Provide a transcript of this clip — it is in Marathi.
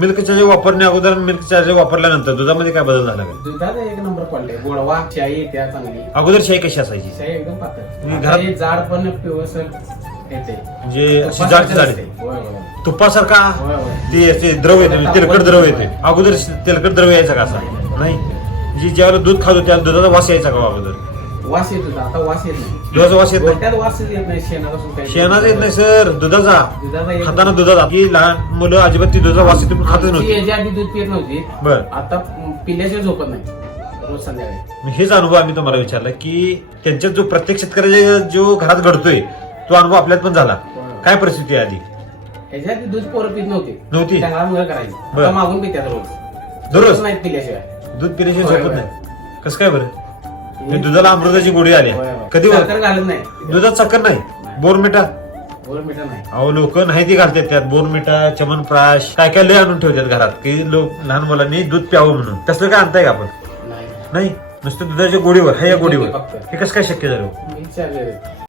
मिल्क चार्जर वापरण्या अगोदर मिल्क चार्जर वापरल्यानंतर दुधामध्ये काय बदल झाला का एक नंबर पडले. गोडवा शाई त्या चांगली. अगोदर शाई कशी असायची? एकदम पातळ. घरात- जाड पण येते. म्हणजे अशी जाड तुपासारखं जाड असते. होय, होय. तुपासारखा? होय, होय. ते द्रव येते तेलकट द्रव येते. अगोदर तेलकट द्रव यायचा का असा? नाही. म्हणजे ज्यावेळेला दूध खातो त्या दुधाचा वास यायचा का अगोदर? वास येत होता आता वास येत नाही. दुधाचा वास येत नाही? येत नाही शेणाचा येत नाही सर. दुधाचा. दुधाचा येत खाताना दुधाचा. की लहान मुलं अजिबात ती दुधाचा वास येतो पण खातच आमची नव्हती. याच्या आधी दूध पित नव्हती. बर. आता पिल्याशिवाय झोपत नाही रोज संध्याकाळी. मी हेच अनुभव आम्ही तुम्हाला विचारला की त्यांच्या जो प्रत्येक शेतकऱ्याच्या जो घरात घडतोय तो अनुभव आपल्यात पण झाला. काय परिस्थिती आहे आधी? याच्या आधी दूध पोरं पित नव्हती. नव्हती? चांगला मुलं करायची. बरं. आता मागून पित्यात रोज. दररोज? नाहीत पिल्याशिवाय. दूध पिल्याशिवाय होय, झोपत होय. नाही. कसं काय बरं? हे दुधाला अमृताची गोडी आली. होय, होय. कधी वर- साखर घालत नाही. दुधात साखर नाही? बोरमिटा बोल मिठा? नाही. अहो लोक नाही ती घालतात त्यात. बोरमिटा चमनप्राश काय काय लय आणून ठेवतात घरात. की लोक लहान मुलांनी दूध प्यावं म्हणून. तसलं काय आणताय का आपण? नाही. नाही? नुसतं दुधाच्या गोडीवर हा या गोडीवर फक्त. हे कसं काय शक्य झालं?